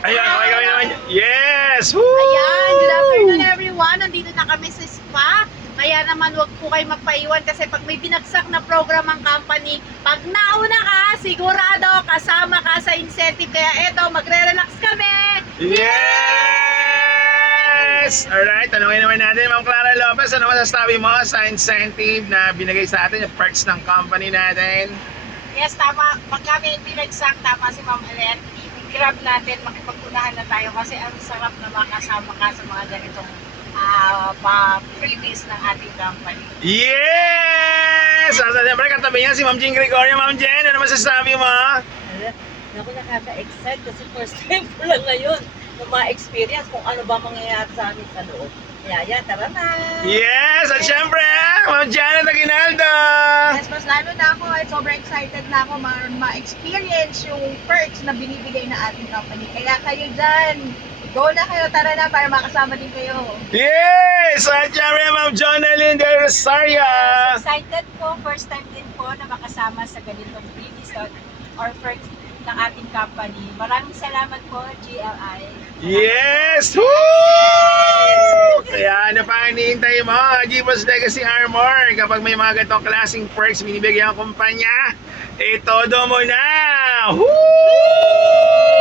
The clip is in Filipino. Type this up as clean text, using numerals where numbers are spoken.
Ayan, okay kami naman. Yes! Woo! Ayan, good afternoon everyone. Nandito na kami sa spa. Kaya naman wag po kayo magpaiwan kasi pag may binagsak na program ang company, pag nauna ka, sigurado kasama ka sa incentive. Kaya eto, magre-relax kami. Yes! Alright, tanongin naman natin, Ma'am Clara Lopez, ano masasabi mo sa incentive na binigay sa atin, yung perks ng company natin? Yes, tama. Pag kami binagsak, tama si Ma'am Alet. I-grab natin, makipagpunahan na tayo kasi ang sarap na makasama ka sa mga ganitong freebies ng ating company. Yes! At siyempre, katabi niya si Ma'am Jean Gregorio. Ma'am Jen, ano masasabi mo? Naku, nakaka-excite kasi first time ko lang ngayon na ma-experience kung ano ba mangyayari sa amin sa loob. Kaya, tara na! Yes! At siyempre, Ma'am Janet Aguinaldo! Yes, mas lalo na ako at sobrang excited na ako ma-experience yung perks na binibigay na ating company. Kaya kayo dyan, go na kayo, tara na para makasama din kayo. Yes! At siyempre, Ma'am Jonalyn De Rosario! Excited po, first time din po na makasama sa ganitong freebies or perks ng ating company. Maraming salamat po, GLI. Yes! Woo! Kaya ano pa hinihintay mo? Givos Legacy Armor. Kapag may mga ganitong klaseng perks binibigyan ng kumpanya, todo mo na! Woo!